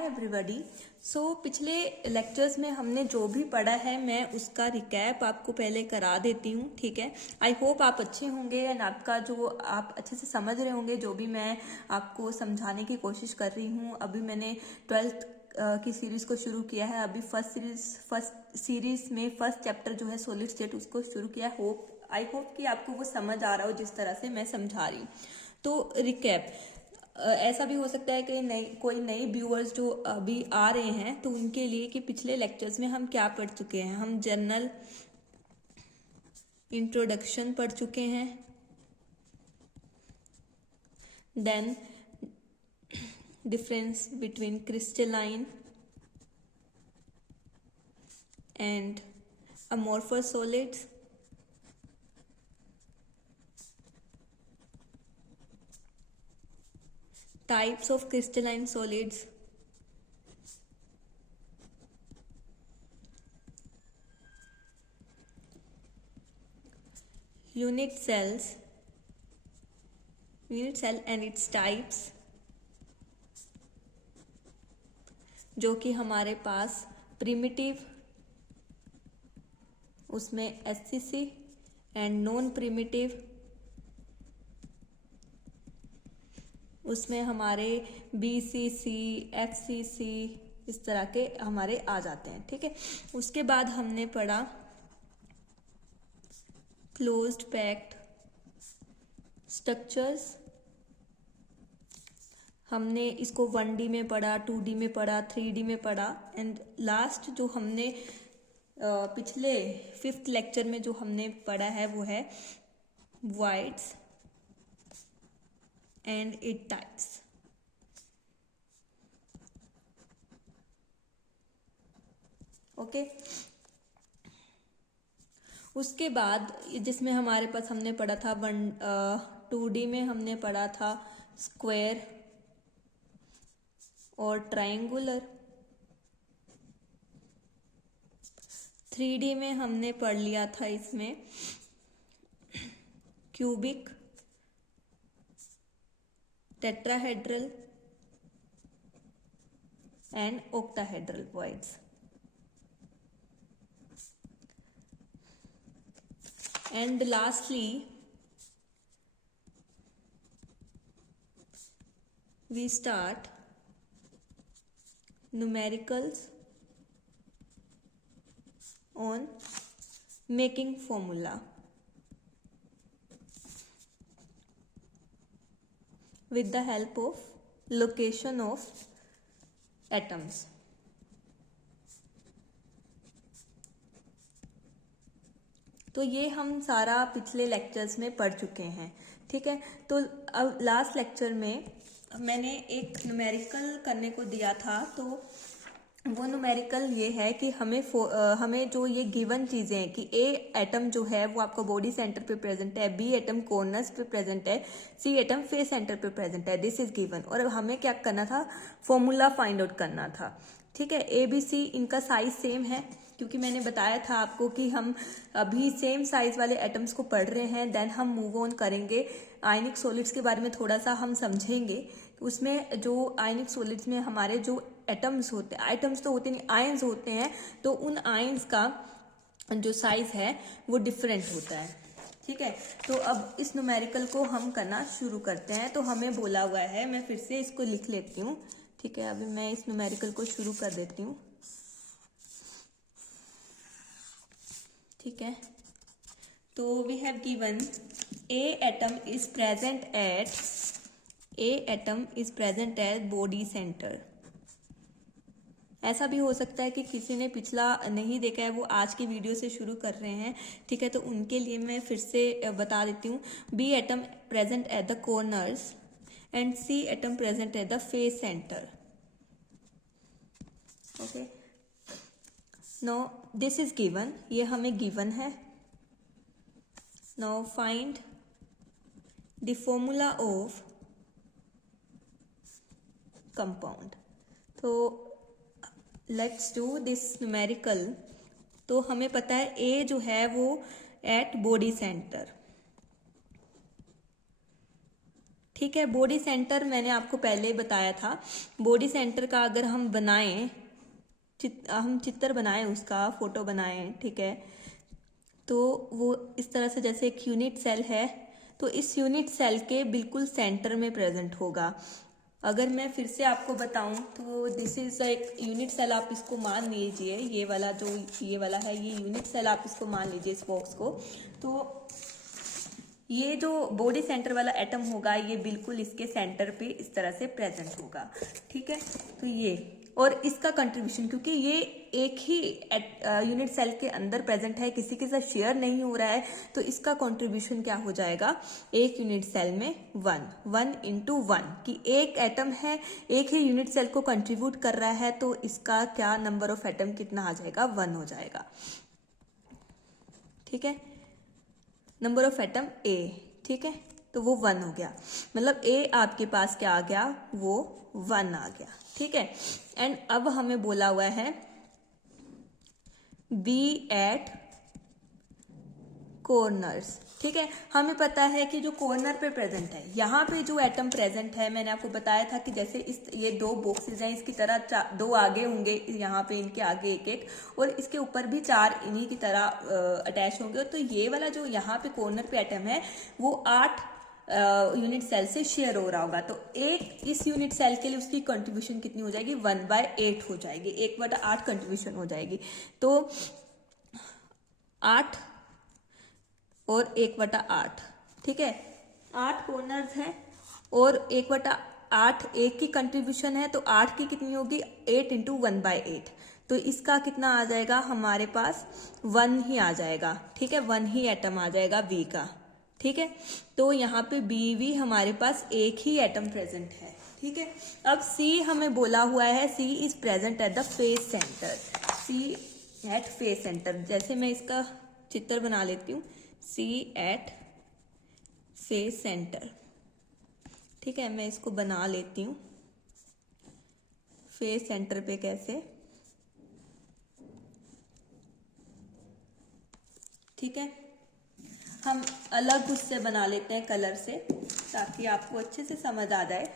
Hi everybody. पिछले lectures में हमने जो भी पढ़ा है मैं उसका रिकैप आपको पहले करा देती हूँ, ठीक है। आई होप आप अच्छे होंगे एंड आपका जो आप अच्छे से समझ रहे होंगे जो भी मैं आपको समझाने की कोशिश कर रही हूँ। अभी मैंने 12th की सीरीज को शुरू किया है। अभी फर्स्ट सीरीज में फर्स्ट चैप्टर जो है सॉलिड स्टेट उसको शुरू किया है। आई होप कि आपको वो समझ आ रहा हो जिस तरह से मैं समझा रही हूँ। तो रिकैप ऐसा भी हो सकता है कि कोई नए व्यूअर्स जो अभी आ रहे हैं तो उनके लिए कि पिछले लेक्चर्स में हम क्या पढ़ चुके हैं। हम जनरल इंट्रोडक्शन पढ़ चुके हैं, then difference between crystalline and amorphous solids, types of crystalline solids, unit cell and its types, जो कि हमारे पास प्रिमिटिव उसमें एससीसी एंड नॉन प्रिमिटिव उसमें हमारे बीसीसी एफसीसी इस तरह के हमारे आ जाते हैं, ठीक है। उसके बाद हमने पढ़ा क्लोज्ड पैक्ड स्ट्रक्चर्स। हमने इसको 1D में पढ़ा, 2D में पढ़ा, 3D में पढ़ा एंड लास्ट जो हमने पिछले 5th लेक्चर में जो हमने पढ़ा है वो है voids and its types। Okay उसके बाद जिसमें हमारे पास हमने पढ़ा था 2D में हमने पढ़ा था स्क्वायर और ट्रायंगुलर। 3D में हमने पढ़ लिया था इसमें cubic, tetrahedral and octahedral voids। And lastly we start numericals on making formula with the help of location of atoms। तो ये हम सारा पिछले लेक्चर्स में पढ़ चुके हैं, ठीक है। तो अब लास्ट लेक्चर में मैंने एक न्यूमेरिकल करने को दिया था। तो वो न्यूमेरिकल ये है कि हमें जो ये गिवन चीज़ें हैं कि ए एटम जो है वो आपका बॉडी सेंटर पे प्रेजेंट है, बी एटम कॉर्नर्स पे प्रेजेंट है, सी एटम फेस सेंटर पे प्रेजेंट है, दिस इज गिवन। और हमें क्या करना था, फॉर्मूला फाइंड आउट करना था, ठीक है। ए बी सी इनका साइज सेम है क्योंकि मैंने बताया था आपको कि हम अभी सेम साइज वाले एटम्स को पढ़ रहे हैं। देन हम मूव ऑन करेंगे आयनिक सॉलिड्स के बारे में थोड़ा सा हम समझेंगे। उसमें जो आयनिक सॉलिड्स में हमारे जो एटम्स होते हैं, आइटम्स तो होते नहीं, आयंस होते हैं, तो उन आयंस का जो साइज है वो डिफरेंट होता है, ठीक है। तो अब इस न्यूमेरिकल को हम करना शुरू करते हैं। तो हमें बोला हुआ है, मैं फिर से इसको लिख लेती हूँ, ठीक है। अभी मैं इस न्यूमेरिकल को शुरू कर देती हूँ, ठीक है। तो we have given A atom is present at body center. ऐसा भी हो सकता है कि किसी ने पिछला नहीं देखा है, वो आज की वीडियो से शुरू कर रहे हैं, ठीक है। तो उनके लिए मैं फिर से बता देती हूँ। B atom present at the corners and C atom present at the face center. Okay, now this is given, ये हमें गिवन है। Now find the formula of compound. तो लेट्स डू दिस न्यूमेरिकल। तो हमें पता है ए जो है वो एट बॉडी सेंटर, ठीक है। बॉडी सेंटर मैंने आपको पहले ही बताया था। बॉडी सेंटर का अगर हम बनाएं, हम चित्र बनाएं, उसका फोटो बनाएं, ठीक है, तो वो इस तरह से, जैसे एक यूनिट सेल है तो इस यूनिट सेल के बिल्कुल सेंटर में प्रेजेंट होगा। अगर मैं फिर से आपको बताऊं तो दिस इज एक यूनिट सेल, आप इसको मान लीजिए, ये वाला जो ये वाला है ये यूनिट सेल, आप इसको मान लीजिए इस बॉक्स को। तो ये जो बॉडी सेंटर वाला एटम होगा ये बिल्कुल इसके सेंटर पे इस तरह से प्रेजेंट होगा, ठीक है। तो ये और इसका कंट्रीब्यूशन, क्योंकि ये एक ही यूनिट सेल के अंदर प्रेजेंट है, किसी के साथ शेयर नहीं हो रहा है, तो इसका कंट्रीब्यूशन क्या हो जाएगा, एक यूनिट सेल में 1 into 1, कि एक एटम है, एक ही यूनिट सेल को कंट्रीब्यूट कर रहा है, तो इसका क्या नंबर ऑफ एटम कितना आ जाएगा, 1 हो जाएगा, ठीक है। नंबर ऑफ एटम ए, ठीक है, तो वो 1 हो गया, मतलब ए आपके पास क्या आ गया, वो 1 आ गया, ठीक है। एंड अब हमें बोला हुआ है बी एट कॉर्नर्स, ठीक है। हमें पता है कि जो कॉर्नर पे प्रेजेंट है, यहाँ पे जो एटम प्रेजेंट है, मैंने आपको बताया था कि जैसे इस ये 2 बॉक्सेस हैं, इसकी तरह 2 आगे होंगे, यहाँ पे इनके आगे एक एक, और इसके ऊपर भी 4 इन्हीं की तरह अटैच होंगे। तो ये वाला जो यहाँ पे कॉर्नर पे एटम है वो 8 यूनिट सेल से शेयर हो रहा होगा। तो एक इस यूनिट सेल के लिए उसकी कंट्रीब्यूशन कितनी हो जाएगी, 1/8 हो जाएगी, 1/8 कंट्रीब्यूशन हो जाएगी। तो 8 और 1/8, ठीक है, 8 कॉर्नर्स हैं और 1/8 एक की कंट्रीब्यूशन है, तो 8 की कितनी होगी, 8 into 1/8, तो इसका कितना आ जाएगा, हमारे पास 1 ही आ जाएगा, ठीक है, 1 ही एटम आ जाएगा बी का, ठीक है। तो यहाँ पे बी भी हमारे पास एक ही एटम प्रेजेंट है, ठीक है। अब सी हमें बोला हुआ है, C is present at the face centre, C at face centre, जैसे मैं इसका चित्र बना लेती हूँ, सी एट फेस सेंटर, ठीक है, मैं इसको बना लेती हूँ। फेस सेंटर पे कैसे, ठीक है, हम अलग उससे बना लेते हैं कलर से, ताकि आपको अच्छे से समझ आ जाए।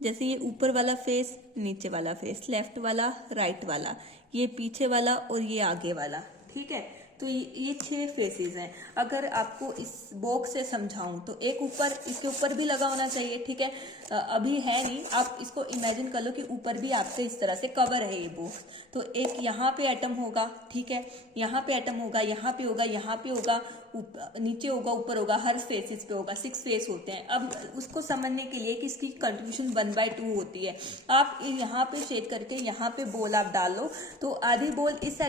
जैसे ये ऊपर वाला फेस, नीचे वाला फेस, लेफ्ट वाला, राइट वाला, ये पीछे वाला और ये आगे वाला, ठीक है। तो ये 6 फेसेस हैं। अगर आपको इस बॉक्स से समझाऊं तो एक ऊपर, इसके ऊपर भी लगा होना चाहिए, ठीक है, अभी है नहीं, आप इसको इमेजिन कर लो कि ऊपर भी आपसे इस तरह से कवर है ये बॉक्स। तो एक यहाँ पे एटम होगा, ठीक है, यहाँ पे एटम होगा, यहाँ पे होगा, यहाँ पे होगा, नीचे होगा, ऊपर होगा, हर फेसेस पे होगा, 6 फेस होते हैं। अब उसको समझने के लिए कि इसकी कंट्रीब्यूशन 1/2 होती है, आप यहाँ पे शेड करके यहाँ पे बॉल आप डाल लो, तो आधी बॉल इस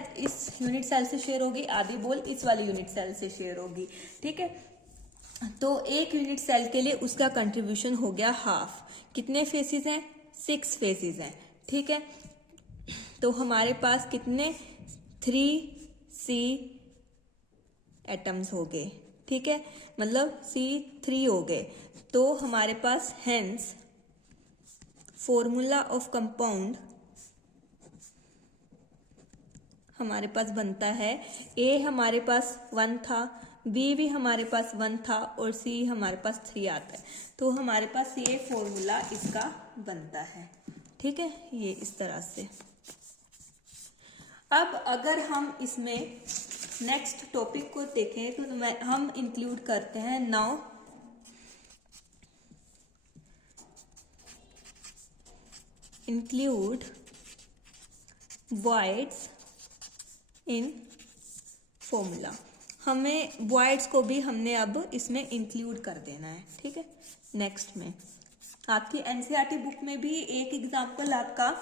यूनिट सेल से शेयर होगी, आधी बॉल इस वाले यूनिट सेल से शेयर होगी, ठीक है। तो एक यूनिट सेल के लिए उसका कंट्रीब्यूशन हो गया हाफ। कितने फेसेस हैं, 6 फेसेस हैं, ठीक है। तो हमारे पास कितने 3C एटम्स हो गए, ठीक है, मतलब C3 हो गए। तो हमारे पास हेंस फॉर्मूला ऑफ कंपाउंड हमारे पास बनता है, ए हमारे पास 1 था, बी भी हमारे पास 1 था और सी हमारे पास 3 आता है। तो हमारे पास ये फॉर्मूला इसका बनता है, ठीक है, ये इस तरह से। अब अगर हम इसमें नेक्स्ट टॉपिक को देखें तो हम इंक्लूड करते हैं नाउ इंक्लूड voids इन फॉर्मूला। हमें voids को भी हमने अब इसमें इंक्लूड कर देना है, ठीक है। नेक्स्ट में आपकी एनसीईआरटी बुक में भी एक एग्जाम्पल आपका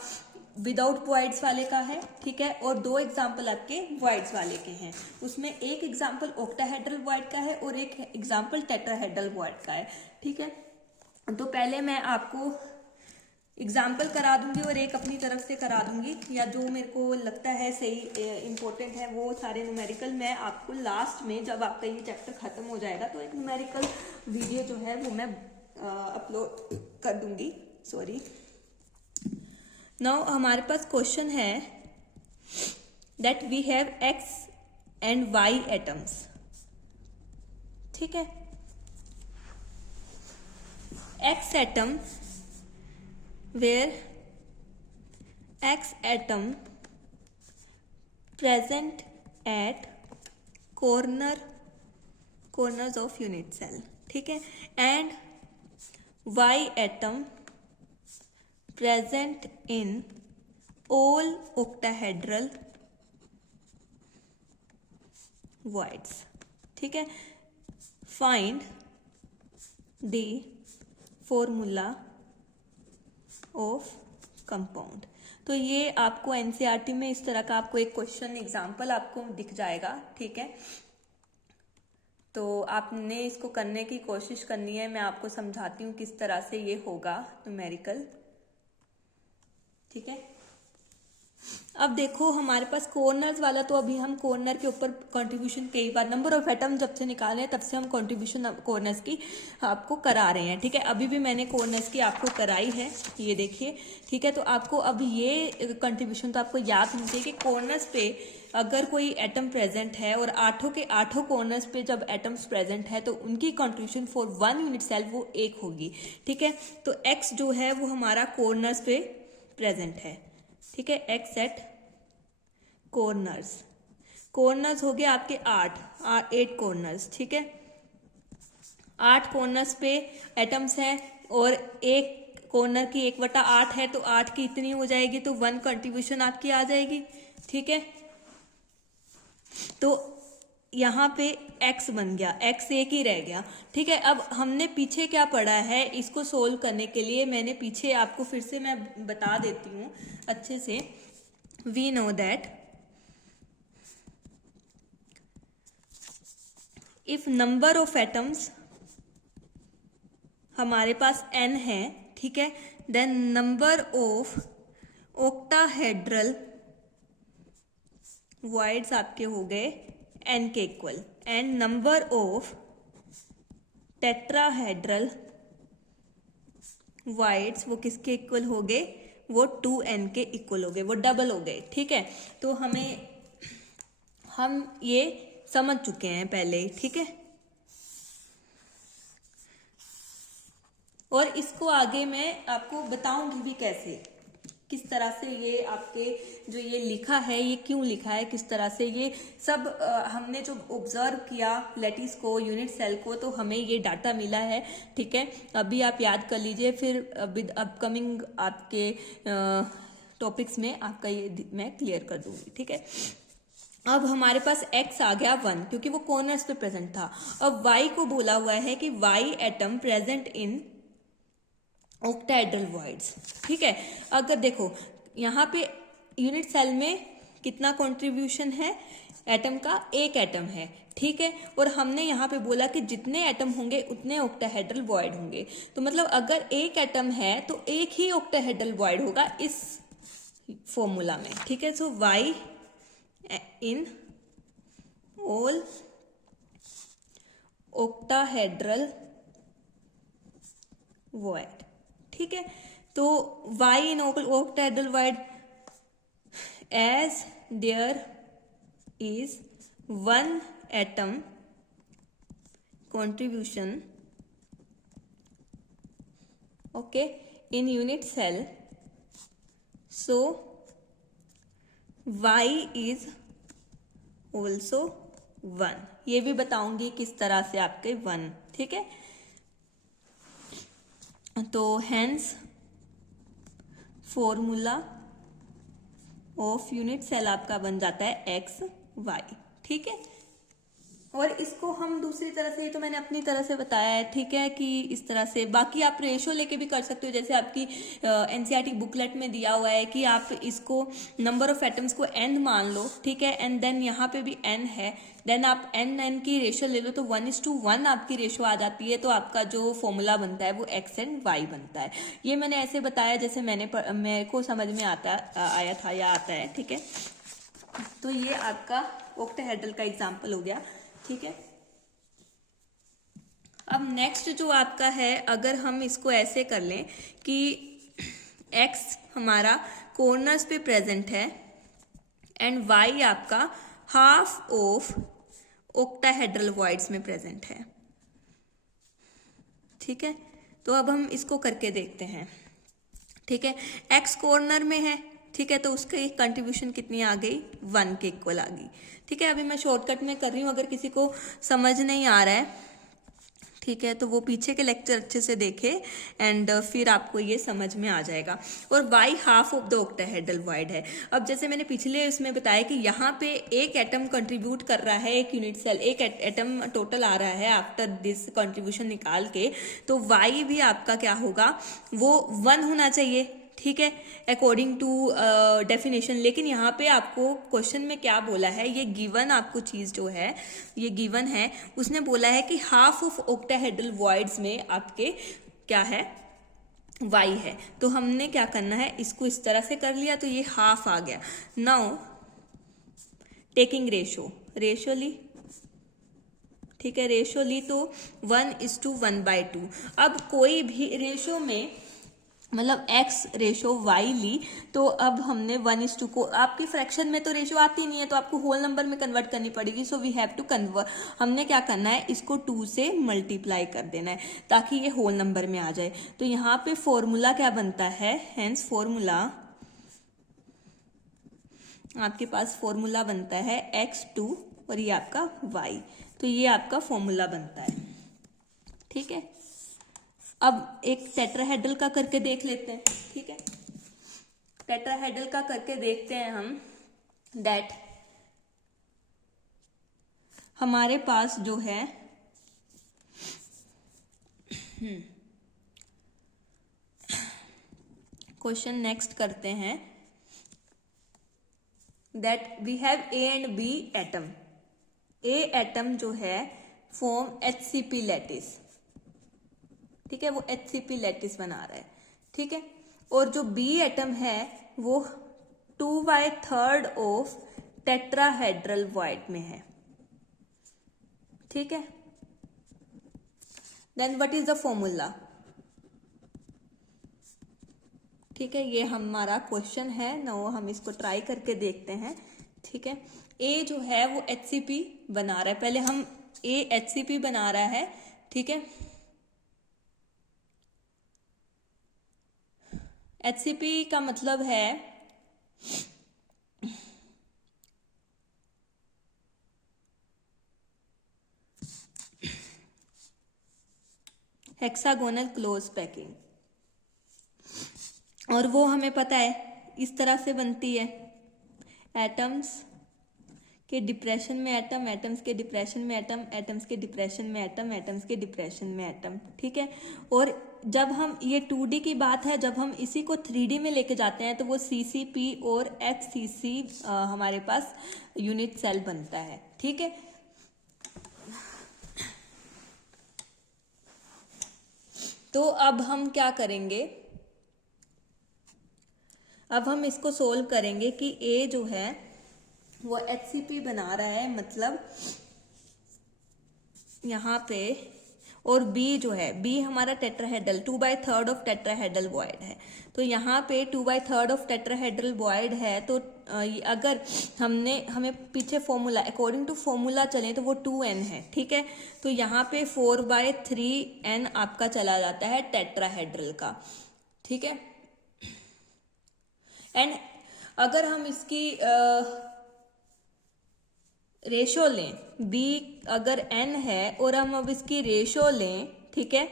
विदाउट voids वाले का है, ठीक है, और 2 एग्जाम्पल आपके voids वाले के हैं। उसमें एक एग्जाम्पल ऑक्टाहेड्रल void का है और एक एग्जाम्पल टेट्राहेड्रल void का है, ठीक है। तो पहले मैं आपको एग्जाम्पल करा दूंगी और एक अपनी तरफ से करा दूंगी, या जो मेरे को लगता है सही इम्पोर्टेंट है वो सारे न्यूमेरिकल मैं आपको लास्ट में, जब आपका ये चैप्टर खत्म हो जाएगा तो एक न्यूमेरिकल वीडियो जो है वो मैं अपलोड कर दूंगी। सॉरी, नाउ हमारे पास क्वेश्चन है that we have X and Y atoms, ठीक है। x atom where x atom present at corners of unit cell, ठीक है, and y atom present in all octahedral voids, ठीक है. Find the formula of compound. तो ये आपको NCERT में इस तरह का आपको एक क्वेश्चन एग्जाम्पल आपको दिख जाएगा, ठीक है. तो आपने इसको करने की कोशिश करनी है. मैं आपको समझाती हूँ किस तरह से ये होगा न्यूमेरिकल, ठीक है. अब देखो हमारे पास कॉर्नर्स वाला, तो अभी हम कॉर्नर के ऊपर कंट्रीब्यूशन कई बार नंबर ऑफ एटम जब से निकाले तब से हम कंट्रीब्यूशन कॉर्नर्स की आपको करा रहे हैं, ठीक है. अभी भी मैंने कॉर्नर्स की आपको कराई है, ये देखिए, ठीक है. तो आपको अब ये कंट्रीब्यूशन तो आपको याद होना चाहिए कि कॉर्नर्स पे अगर कोई एटम प्रेजेंट है और आठों के आठों कॉर्नर्स पे जब एटम्स प्रेजेंट है तो उनकी कंट्रीब्यूशन फॉर 1 यूनिट सेल वो 1 होगी, ठीक है. तो एक्स जो है वो हमारा कॉर्नर्स पे प्रेजेंट है, ठीक है. एक्स एट कॉर्नर्स हो गए आपके 8 कॉर्नर्स, ठीक है. 8 कॉर्नर्स पे एटम्स हैं और एक कॉर्नर की 1/8 है, तो 8 की इतनी हो जाएगी, तो 1 कंट्रीब्यूशन आपकी आ जाएगी, ठीक है. तो यहाँ पे x बन गया, x एक ही रह गया, ठीक है. अब हमने पीछे क्या पढ़ा है, इसको सोल्व करने के लिए मैंने पीछे आपको फिर से मैं बता देती हूँ अच्छे से. We know that if number of atoms हमारे पास n है, ठीक है, then number of octahedral voids आपके हो गए n के equal, and number of tetrahedral voids वो किसके इक्वल हो गए, वो 2n के इक्वल हो गए, वो डबल हो गए, ठीक है. तो हम ये समझ चुके हैं पहले, ठीक है. और इसको आगे मैं आपको बताऊंगी भी कैसे, किस तरह से ये आपके जो ये लिखा है ये क्यों लिखा है, किस तरह से ये सब हमने जो ऑब्जर्व किया लैटिस को, यूनिट सेल को, तो हमें ये डाटा मिला है, ठीक है. अभी आप याद कर लीजिए, फिर अपकमिंग आपके टॉपिक्स में आपका ये मैं क्लियर कर दूंगी, ठीक है. अब हमारे पास x आ गया 1 क्योंकि वो कॉर्नर्स पे प्रेजेंट था. अब y को बोला हुआ है कि y atom present in octahedral voids, ठीक है. अगर देखो यहाँ पे यूनिट सेल में कितना कंट्रीब्यूशन है एटम का, एक एटम है, ठीक है. और हमने यहाँ पे बोला कि जितने एटम होंगे उतने ऑक्टाहेड्रल वॉइड होंगे, तो मतलब अगर एक एटम है तो एक ही ऑक्टाहेड्रल वॉइड होगा इस फॉर्मूला में, ठीक है. सो y in all octahedral void, ठीक है. तो y in octahedral void as there is 1 atom contribution, okay, in unit cell, so y is also 1. ये भी बताऊंगी किस तरह से आपके 1, ठीक है. तो hence formula of unit cell आपका बन जाता है एक्स वाई, ठीक है. और इसको हम दूसरी तरह से, ये तो मैंने अपनी तरह से बताया है, ठीक है, कि इस तरह से. बाकी आप रेशो लेके भी कर सकते हो, जैसे आपकी एनसीईआरटी बुकलेट में दिया हुआ है कि आप इसको नंबर ऑफ एटम्स को n मान लो, ठीक है, एंड देन यहाँ पे भी n है, देन आप n की रेशो ले लो तो 1:1 आपकी रेशो आ जाती है. तो आपका जो फॉर्मूला बनता है वो x एंड y बनता है. ये मैंने ऐसे बताया जैसे मेरे को समझ में आया था या आता है, ठीक है. तो ये आपका ऑक्टाहेड्रल का एग्जाम्पल हो गया, ठीक है. अब नेक्स्ट जो आपका है, अगर हम इसको ऐसे कर लें कि x हमारा कॉर्नर्स पे प्रेजेंट है एंड y आपका हाफ ऑफ ऑक्टाहेड्रल वॉइड्स में प्रेजेंट है, ठीक है. तो अब हम इसको करके देखते हैं, ठीक है। एक्स कॉर्नर में है, ठीक है, तो उसकी कंट्रीब्यूशन कितनी आ गई, 1 के इक्वल आ गई, ठीक है। अभी मैं शॉर्टकट में कर रही हूँ, अगर किसी को समझ नहीं आ रहा है, ठीक है, तो वो पीछे के लेक्चर अच्छे से देखे एंड फिर आपको ये समझ में आ जाएगा। और y half of the octahedral void है। अब जैसे मैंने पिछले उसमें बताया कि यहाँ पे एक एटम कंट्रीब्यूट कर रहा है, एक यूनिट सेल, एक एटम टोटल आ रहा है आफ्टर दिस कंट्रीब्यूशन निकाल के, तो y भी आपका क्या होगा, वो 1 होना चाहिए, ठीक है, अकॉर्डिंग टू डेफिनेशन। लेकिन यहाँ पे आपको क्वेश्चन में क्या बोला है, ये गिवन आपको चीज जो है, ये गिवन है, उसने बोला है कि हाफ ऑफ ऑक्टाहेड्रल वॉइड्स में आपके क्या है, y है। तो हमने क्या करना है, इसको इस तरह से कर लिया तो ये हाफ आ गया। नाउ टेकिंग रेशो ली, ठीक है, रेशो ली तो 1:1/2। अब कोई भी रेशो में मतलब x रेशो y ली, तो अब हमने 1:2 को, आपकी फ्रैक्शन में तो रेशो आती नहीं है, तो आपको होल नंबर में कन्वर्ट करनी पड़ेगी। So we have to convert, हमने क्या करना है, इसको 2 से मल्टीप्लाई कर देना है ताकि ये होल नंबर में आ जाए। तो यहाँ पे फॉर्मूला क्या बनता है, हेंस फॉर्मूला, आपके पास फॉर्मूला बनता है x2 और ये आपका y, तो ये आपका फॉर्मूला बनता है, ठीक है। अब एक टेट्राहेड्रल का करके देख लेते हैं, ठीक है। टेट्राहेड्रल का करके देखते हैं हम, दैट हमारे पास जो है क्वेश्चन नेक्स्ट करते हैं, that we have A and B atom. A atom जो है फॉर्म HCP लैटिस, ठीक है, वो HCP लैटिस बना रहा है, ठीक है। और जो बी एटम है वो 2/3 ऑफ टेट्राहेड्रल वॉइड में है, ठीक है। Then what is the formula, ठीक है, ये हमारा क्वेश्चन है ना, हम इसको ट्राई करके देखते हैं, ठीक है। ए जो है वो HCP बना रहा है, पहले हम ए HCP बना रहा है, ठीक है। HCP का मतलब है हेक्सागोनल क्लोज पैकिंग, और वो हमें पता है इस तरह से बनती है, एटम्स के डिप्रेशन में एटम, एटम्स के डिप्रेशन में एटम, एटम्स के डिप्रेशन में एटम, एटम्स के डिप्रेशन में एटम, ठीक है। और जब हम, ये 2D की बात है, जब हम इसी को 3D में लेके जाते हैं तो वो CCP और HCC हमारे पास यूनिट सेल बनता है, ठीक है। तो अब हम क्या करेंगे, अब हम इसको सोल्व करेंगे कि A जो है वो HCP बना रहा है, मतलब यहाँ पे, और B जो है, B हमारा टेट्राहेड्रल 2/3 ऑफ टेट्राहेड्रल वॉइड है, तो यहाँ पे 2/3 ऑफ टेट्राहेड्रल वॉइड है। तो अगर हमें पीछे फॉर्मूला, अकॉर्डिंग टू फॉर्मूला चले तो वो 2n है, ठीक है। तो यहाँ पे 4/3n आपका चला जाता है टेट्राहेड्रल का, ठीक है। एंड अगर हम इसकी रेशो लें, b अगर n है और हम अब इसकी रेशो लें, ठीक है,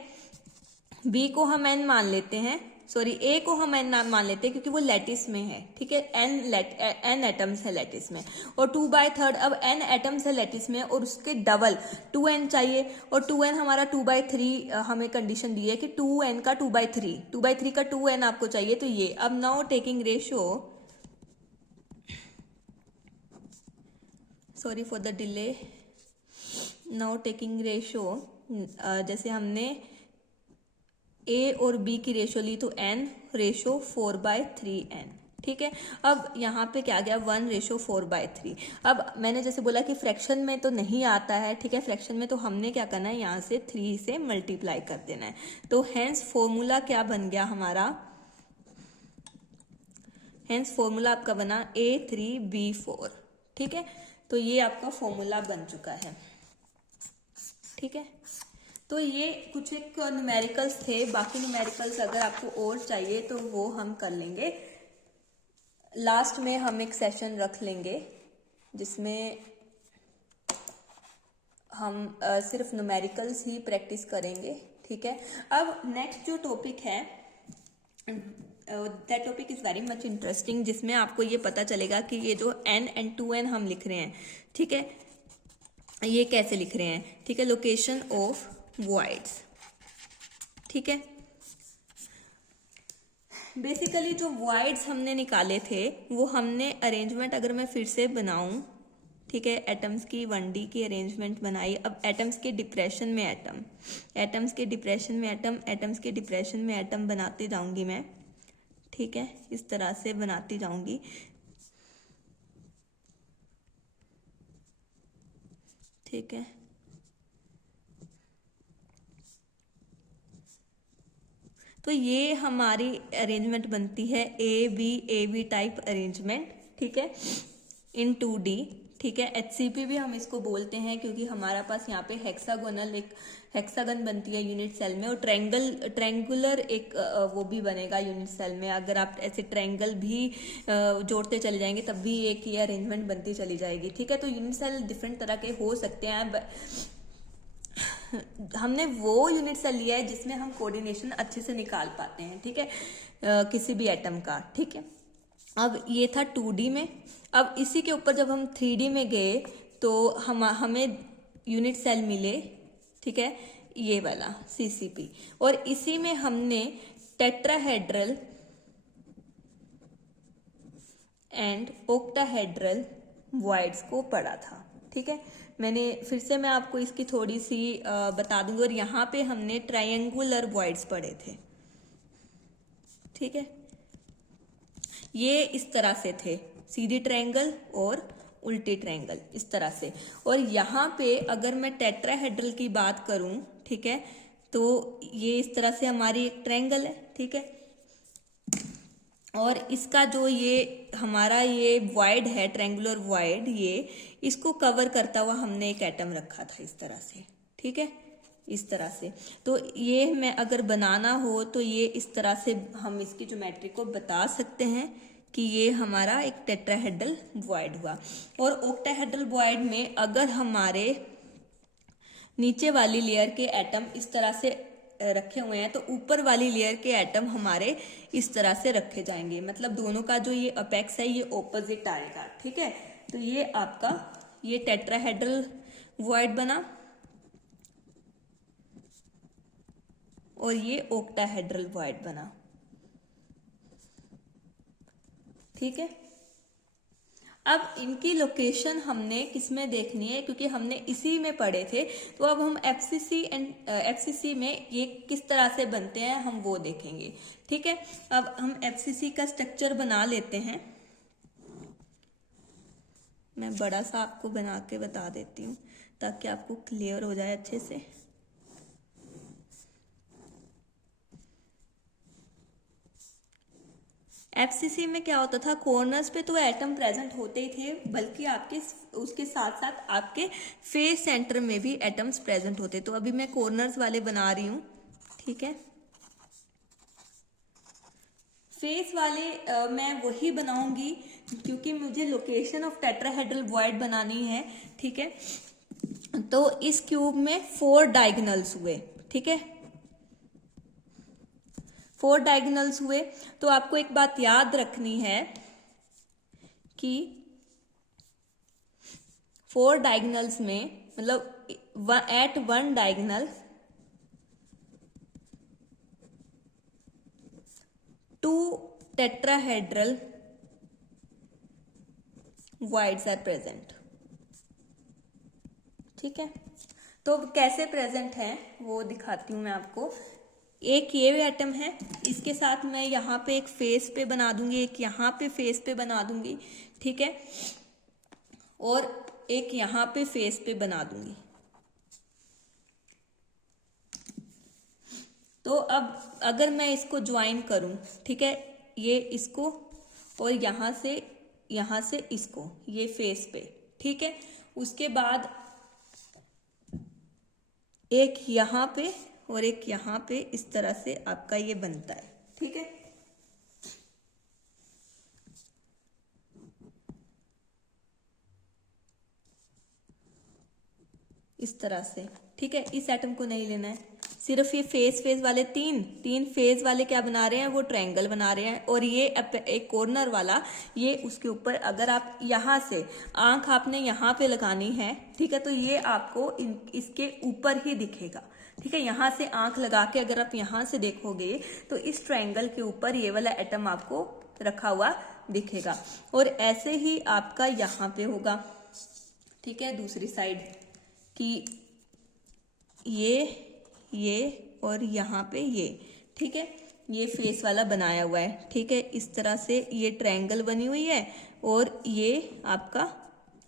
b को हम n मान लेते हैं, सॉरी a को हम n मान लेते हैं क्योंकि वो लैटिस में है, ठीक है, n एटम्स है लैटिस में, और 2/3, अब n एटम्स है लैटिस में और उसके डबल 2n चाहिए, और 2n हमारा 2/3 हमें कंडीशन दी है कि 2n का 2/3 का 2n आपको चाहिए, तो ये अब now taking ratio, sorry for the delay, now taking ratio, जैसे हमने A और B की रेशो ली तो n रेशो 4/3n, ठीक है। अब यहाँ पे क्या गया, 1 रेशो 4/3। अब मैंने जैसे बोला कि फ्रैक्शन में तो नहीं आता है, ठीक है, फ्रैक्शन में तो हमने क्या करना है, यहाँ से 3 से मल्टीप्लाई कर देना है। तो हेंस फॉर्मूला क्या बन गया हमारा, हेंस फॉर्मूला आपका बना A3B4, ठीक है। तो ये आपका फॉर्मूला बन चुका है, ठीक है। तो ये कुछ एक न्यूमेरिकल्स थे, बाकी न्यूमेरिकल्स अगर आपको और चाहिए तो वो हम कर लेंगे। लास्ट में हम एक सेशन रख लेंगे जिसमें हम सिर्फ न्यूमेरिकल्स ही प्रैक्टिस करेंगे, ठीक है। अब नेक्स्ट जो टॉपिक है that topic is very much interesting, जिसमें आपको ये पता चलेगा कि ये जो n and 2n हम लिख रहे हैं, ठीक है, ये कैसे लिख रहे हैं, ठीक है। लोकेशन ऑफ वॉइड्स, ठीक है। बेसिकली जो वॉइड्स हमने निकाले थे वो हमने अरेंजमेंट अगर मैं फिर से बनाऊं, ठीक है, एटम्स की 1D की अरेंजमेंट बनाई। अब एटम्स के डिप्रेशन में एटम, एटम्स के डिप्रेशन में एटम, एटम्स के डिप्रेशन में एटम बनाती जाऊंगी मैं, ठीक है, इस तरह से बनाती जाऊंगी। ठीक है, तो ये हमारी अरेंजमेंट बनती है ए बी टाइप अरेंजमेंट, ठीक है, इन 2D, ठीक है। HCP भी हम इसको बोलते हैं क्योंकि हमारा पास यहाँ पे हेक्सागोनल एक हेक्सागन बनती है यूनिट सेल में, और ट्रायंगुलर एक वो भी बनेगा यूनिट सेल में। अगर आप ऐसे ट्रायंगल भी जोड़ते चले जाएंगे तब भी एक ये अरेंजमेंट बनती चली जाएगी, ठीक है। तो यूनिट सेल डिफरेंट तरह के हो सकते हैं, हमने वो यूनिट सेल लिया है जिसमें हम कोऑर्डिनेशन अच्छे से निकाल पाते हैं, ठीक है, किसी भी एटम का, ठीक है। अब ये था 2D में। अब इसी के ऊपर जब हम 3D में गए तो हमें यूनिट सेल मिले, ठीक है, ये वाला CCP, और इसी में हमने टेट्राहेड्रल एंड ऑक्टाहेड्रल वॉइड्स को पढ़ा था, ठीक है। मैं आपको इसकी थोड़ी सी बता दूंगी। और यहाँ पे हमने ट्रायंगुलर वॉइड्स पढ़े थे, ठीक है, ये इस तरह से थे, सीधी ट्रायंगल और उल्टी ट्रायंगल, इस तरह से। और यहाँ पे अगर मैं टेट्राहेड्रल की बात करूं, ठीक है, तो ये इस तरह से हमारी एक ट्रायंगल है, ठीक है, और इसका जो ये हमारा ये वॉइड है, ट्रायंगुलर वॉइड, ये इसको कवर करता हुआ हमने एक एटम रखा था इस तरह से, ठीक है, इस तरह से। तो ये मैं अगर बनाना हो तो ये इस तरह से हम इसकी ज्योमेट्री को बता सकते हैं कि ये हमारा एक टेट्राहेड्रल वॉइड हुआ। और ऑक्टाहेड्रल वॉइड में अगर हमारे नीचे वाली लेयर के एटम इस तरह से रखे हुए हैं तो ऊपर वाली लेयर के एटम हमारे इस तरह से रखे जाएंगे, मतलब दोनों का जो ये अपेक्स है ये ऑपोजिट आएगा, ठीक है। तो ये आपका ये टेट्राहेड्रल वॉइड बना और ये ऑक्टाहेड्रल वॉइड बना, ठीक है। अब इनकी लोकेशन हमने किसमें देखनी है, क्योंकि हमने इसी में पढ़े थे, तो अब हम FCC में ये किस तरह से बनते हैं हम वो देखेंगे, ठीक है। अब हम FCC का स्ट्रक्चर बना लेते हैं। मैं बड़ा सा आपको बना के बता देती हूँ ताकि आपको क्लियर हो जाए अच्छे से। FCC में क्या होता था, कॉर्नर्स पे तो एटम प्रेजेंट होते ही थे, बल्कि आपके उसके साथ साथ आपके फेस सेंटर में भी एटम्स प्रेजेंट होते। तो अभी मैं कॉर्नर्स वाले बना रही हूँ, ठीक है। फेस वाले मैं वही बनाऊंगी क्योंकि मुझे लोकेशन ऑफ टेट्राहेड्रल वॉइड बनानी है, ठीक है। तो इस क्यूब में 4 डायगोनल्स हुए, ठीक है, 4 डायगोनल्स हुए। तो आपको एक बात याद रखनी है कि 4 डायगोनल्स में मतलब at 1 diagonal 2 tetrahedral voids are present, ठीक है। तो कैसे प्रेजेंट है वो दिखाती हूं मैं आपको। एक ये एटम है, इसके साथ मैं यहाँ पे एक फेस पे बना दूंगी, एक यहाँ पे फेस पे बना दूंगी, ठीक है, और एक यहाँ पे फेस पे बना दूंगी। तो अब अगर मैं इसको ज्वाइन करूं, ठीक है, ये इसको और यहाँ से इसको, ये फेस पे, ठीक है। उसके बाद एक यहाँ पे और एक यहाँ पे, इस तरह से आपका ये बनता है। ठीक है, इस तरह से। ठीक है, इस एटम को नहीं लेना है, सिर्फ ये फेस वाले तीन फेज वाले क्या बना रहे हैं, वो ट्रायंगल बना रहे हैं। और ये एक कॉर्नर वाला, ये उसके ऊपर अगर आप यहाँ से आंख आपने यहाँ पे लगानी है, ठीक है, तो ये आपको इसके ऊपर ही दिखेगा। ठीक है, यहाँ से आंख लगा के अगर आप यहाँ से देखोगे तो इस ट्रायंगल के ऊपर ये वाला एटम आपको रखा हुआ दिखेगा। और ऐसे ही आपका यहाँ पे होगा। ठीक है, दूसरी साइड कि ये और यहाँ पे ये। ठीक है, ये फेस वाला बनाया हुआ है। ठीक है, इस तरह से ये ट्रायंगल बनी हुई है और ये आपका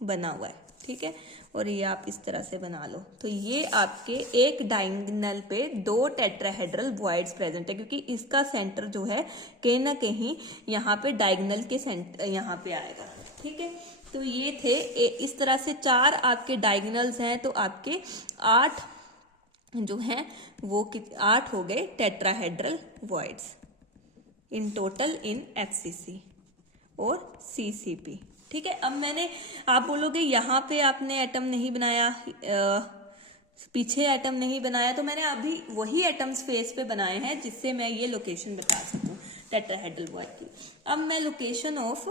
बना हुआ है। ठीक है, और ये आप इस तरह से बना लो। तो ये आपके एक डायगोनल पे दो टेट्राहेड्रल वॉइड्स प्रेजेंट है, क्योंकि इसका सेंटर जो है कहीं ना कहीं यहाँ पे डायगोनल के सेंटर यहाँ पे आएगा। ठीक है, तो ये थे इस तरह से 4 आपके डायगोनल्स हैं, तो आपके 8 जो हैं वो 8 हो गए tetrahedral voids in total in FCC और सीसीपी। ठीक है, अब मैंने, आप बोलोगे यहाँ पे आपने एटम नहीं बनाया, पीछे एटम नहीं बनाया, तो मैंने अभी वही एटम्स फेस पे बनाए हैं जिससे मैं ये लोकेशन बता सकूं टेट्राहेड्रल वॉइड की। अब मैं लोकेशन ऑफ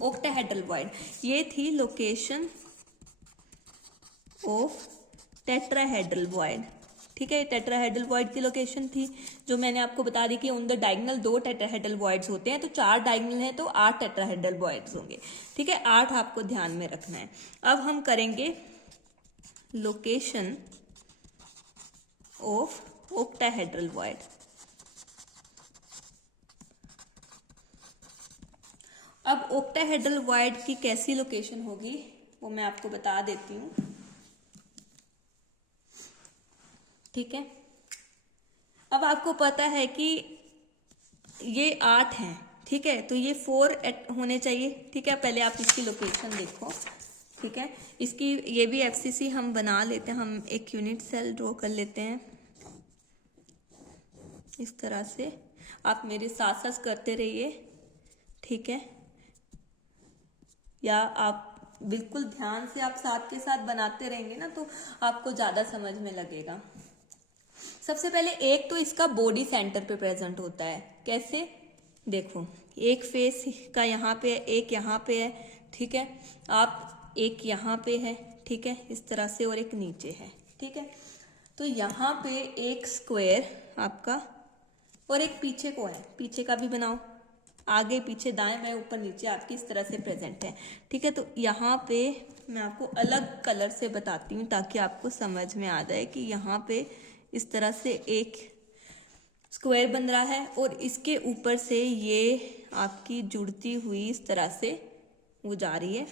ऑक्टाहेड्रल वॉइड, ये थी लोकेशन ऑफ टेट्राहेड्रल वॉइड। ठीक है, टेट्राहेड्रल वॉइड की लोकेशन थी जो मैंने आपको बता दी कि on the diagonal 2 tetrahedral voids होते हैं, तो 4 डायगोनल हैं तो 8 टेट्राहेड्रल वॉइड्स होंगे। ठीक है, 8 आपको ध्यान में रखना है। अब हम करेंगे लोकेशन ऑफ ऑक्टाहेड्रल वॉइड। अब ऑक्टाहेड्रल वॉइड की कैसी लोकेशन होगी वो मैं आपको बता देती हूँ। ठीक है, अब आपको पता है कि ये 8 हैं। ठीक है, तो ये 4 होने चाहिए। ठीक है, पहले आप इसकी लोकेशन देखो। ठीक है, इसकी ये भी एफसीसी हम बना लेते हैं। हम एक यूनिट सेल ड्रॉ कर लेते हैं इस तरह से। आप मेरे साथ साथ करते रहिए। ठीक है, या आप बिल्कुल ध्यान से आप साथ के साथ बनाते रहेंगे ना, तो आपको ज्यादा समझ में लगेगा। सबसे पहले एक तो इसका बॉडी सेंटर पे प्रेजेंट होता है। कैसे, देखो, एक फेस का यहाँ पे है, एक यहाँ पे है। ठीक है, आप एक यहाँ पे है। ठीक है, इस तरह से, और एक नीचे है। ठीक है, तो यहाँ पे एक स्क्वायर आपका, और एक पीछे को है, पीछे का भी बनाओ, आगे पीछे दाएं बाएं ऊपर नीचे आपकी इस तरह से प्रेजेंट है। ठीक है, तो यहाँ पे मैं आपको अलग कलर से बताती हूँ ताकि आपको समझ में आ जाए कि यहाँ पे इस तरह से एक स्क्वायर बन रहा है और इसके ऊपर से ये आपकी जुड़ती हुई इस तरह से वो जा रही है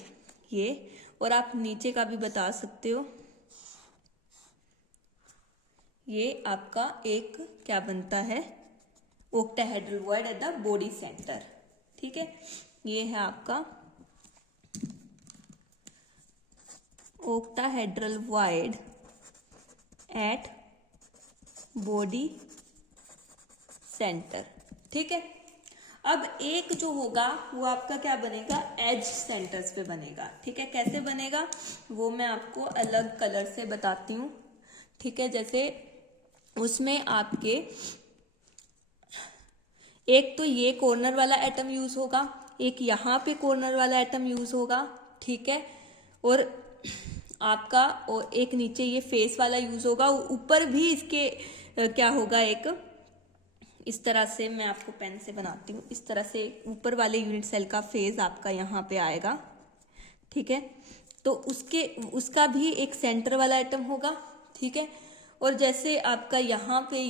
ये। और आप नीचे का भी बता सकते हो, ये आपका एक क्या बनता है, octahedral void at the body center. ठीक है, ये है आपका octahedral void at body center. ठीक है, अब एक जो होगा वो आपका क्या बनेगा, एज सेंटर्स पे बनेगा। ठीक है, कैसे बनेगा वो मैं आपको अलग कलर से बताती हूँ। ठीक है, जैसे उसमें आपके एक तो ये कॉर्नर वाला एटम यूज होगा, एक यहाँ पे कॉर्नर वाला एटम यूज होगा। ठीक है, और आपका और एक नीचे ये फेस वाला यूज होगा, ऊपर भी इसके क्या होगा, एक इस तरह से मैं आपको पेन से बनाती हूँ। इस तरह से ऊपर वाले यूनिट सेल का फेज आपका यहाँ पे आएगा। ठीक है, तो उसका भी एक सेंटर वाला एटम होगा। ठीक है, और जैसे आपका यहाँ पे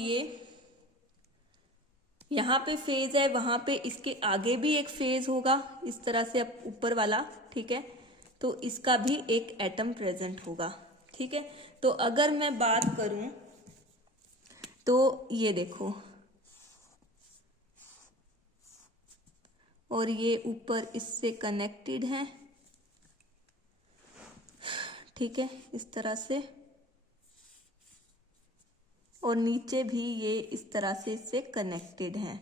यहाँ पे फेज है, वहां पे इसके आगे भी एक फेज होगा इस तरह से ऊपर वाला। ठीक है, तो इसका भी एक एटम प्रेजेंट होगा। ठीक है, तो अगर मैं बात करूं तो ये देखो, और ये ऊपर इससे कनेक्टेड है। ठीक है, इस तरह से, और नीचे भी ये इस तरह से इससे कनेक्टेड हैं।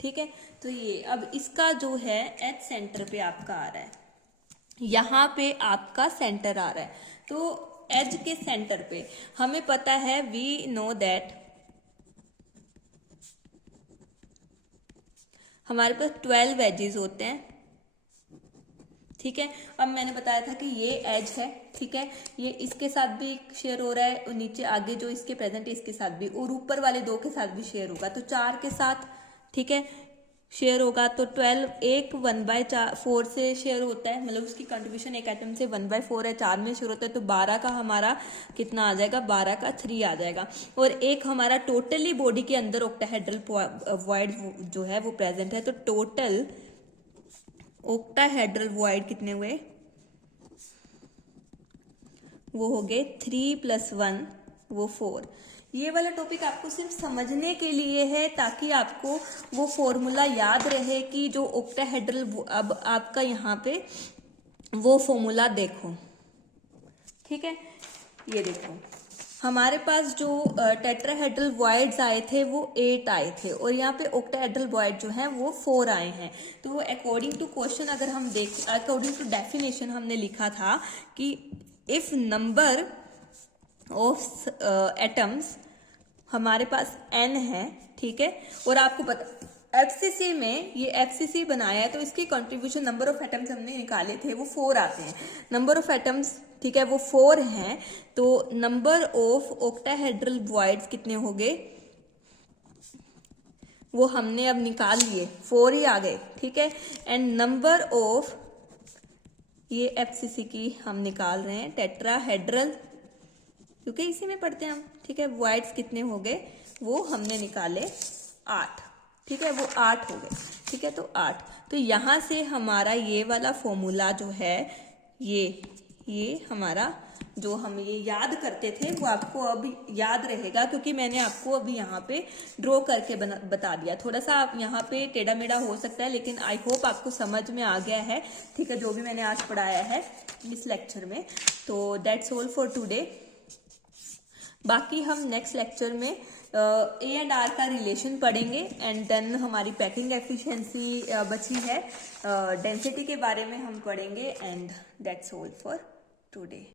ठीक है, तो ये अब इसका जो है एच सेंटर पे आपका आ रहा है, यहाँ पे आपका सेंटर आ रहा है। तो एज के सेंटर पे हमें पता है, वी नो दैट हमारे पास 12 एजेस होते हैं। ठीक है, अब मैंने बताया था कि ये एज है, ठीक है, ये इसके साथ भी शेयर हो रहा है और नीचे आगे जो इसके प्रेजेंट है इसके साथ भी, और ऊपर वाले 2 के साथ भी शेयर होगा, तो 4 के साथ, ठीक है, शेयर होगा। तो 12 एक 1/4 से शेयर होता है, मतलब उसकी कंट्रीब्यूशन एक एटम से 1/4 है, 4 में शेयर होता है, तो 12 का हमारा कितना आ जाएगा, 12 का 3 आ जाएगा। और एक हमारा टोटली बॉडी के अंदर ऑक्टाहेड्रल वॉइड जो है वो प्रेजेंट है, तो टोटल ऑक्टाहेड्रल वॉइड कितने हुए, वो हो गए 3 + 1 वो 4। ये वाला टॉपिक आपको सिर्फ समझने के लिए है, ताकि आपको वो फॉर्मूला याद रहे कि जो ऑक्टाहेड्रल, अब आपका यहाँ पे वो फॉर्मूला देखो। ठीक है, ये देखो हमारे पास जो टेट्राहेड्रल वॉइड्स आए थे वो 8 आए थे, और यहाँ पे ऑक्टाहेड्रल वॉइड जो है वो 4 आए हैं। तो अकॉर्डिंग टू क्वेश्चन अगर हम देख, अकॉर्डिंग टू डेफिनेशन हमने लिखा था कि इफ नंबर ऑफ एटम्स, हमारे पास n है, ठीक है, और आपको पता एफसीसी में, ये एफसीसी बनाया है तो इसकी कंट्रीब्यूशन, नंबर ऑफ एटम्स हमने निकाले थे वो 4 आते हैं, नंबर ऑफ एटम्स, ठीक है, वो 4 हैं। तो नंबर ऑफ ऑक्टाहेड्रल वॉइड्स कितने हो गए, वो हमने अब निकाल लिए, 4 ही आ गए, ठीक है। एंड नंबर ऑफ, ये एफसीसी की हम निकाल रहे हैं, टेट्राहेड्रल, क्योंकि इसी में पढ़ते हैं हम, ठीक है, वॉइड्स कितने हो गए, वो हमने निकाले 8, ठीक है, वो 8 हो गए, ठीक है, तो 8। तो यहां से हमारा ये वाला फॉर्मूला जो है, ये हमारा जो हम ये याद करते थे वो आपको अब याद रहेगा, क्योंकि मैंने आपको अभी यहाँ पे ड्रॉ करके बता दिया। थोड़ा सा आप यहाँ पे टेढ़ा मेढ़ा हो सकता है, लेकिन आई होप आपको समझ में आ गया है, ठीक है, जो भी मैंने आज पढ़ाया है इस लेक्चर में। तो दैट्स ऑल फॉर टुडे। बाकी हम नेक्स्ट लेक्चर में ए एंड आर का रिलेशन पढ़ेंगे, एंड देन हमारी पैकिंग एफिशिएंसी बची है, डेंसिटी के बारे में हम पढ़ेंगे, and that's all for today.